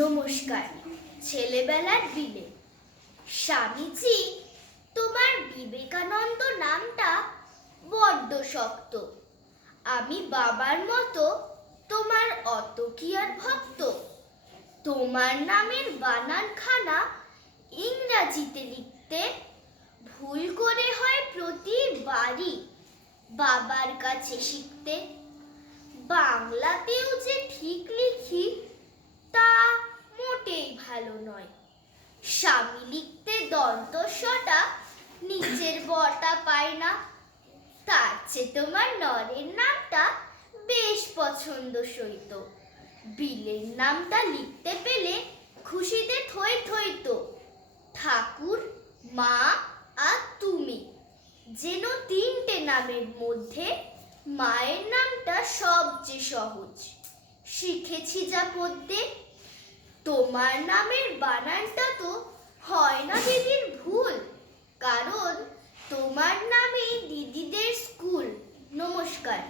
নমস্কার। ছেলেবেলার বিলে। স্বামীজি, তোমার বিবেকানন্দ নামটা বড্ড শক্ত। আমি বাবার মতো তোমার অত কি আর ভক্ত। তোমার নামের বানানখানা ইংরাজিতে লিখতে ভুল করে হয় প্রতিবারই বাবার কাছে শিখতে। বাংলাতেও যে ঠিক লিখি তা মোটেই ভালো নয়। স্বামী লিখতে দন্তস্বটা নিচের বটা পায় না। তার চেয়ে তোমার নরের নামটা বেশ পছন্দ সইত। বিলের নামটা লিখতে পেলে খুশিতে থই থইত। ঠাকুর, মা আর তুমি যেন তিনটে নামের মধ্যে মায়ের নামটা সবচেয়ে সহজ। শিখেছি যা পদ্যে। তোমার নামের বানানটা তো হয় না দিদির ভুল, কারণ তোমার নামেই দিদিদের স্কুল। নমস্কার।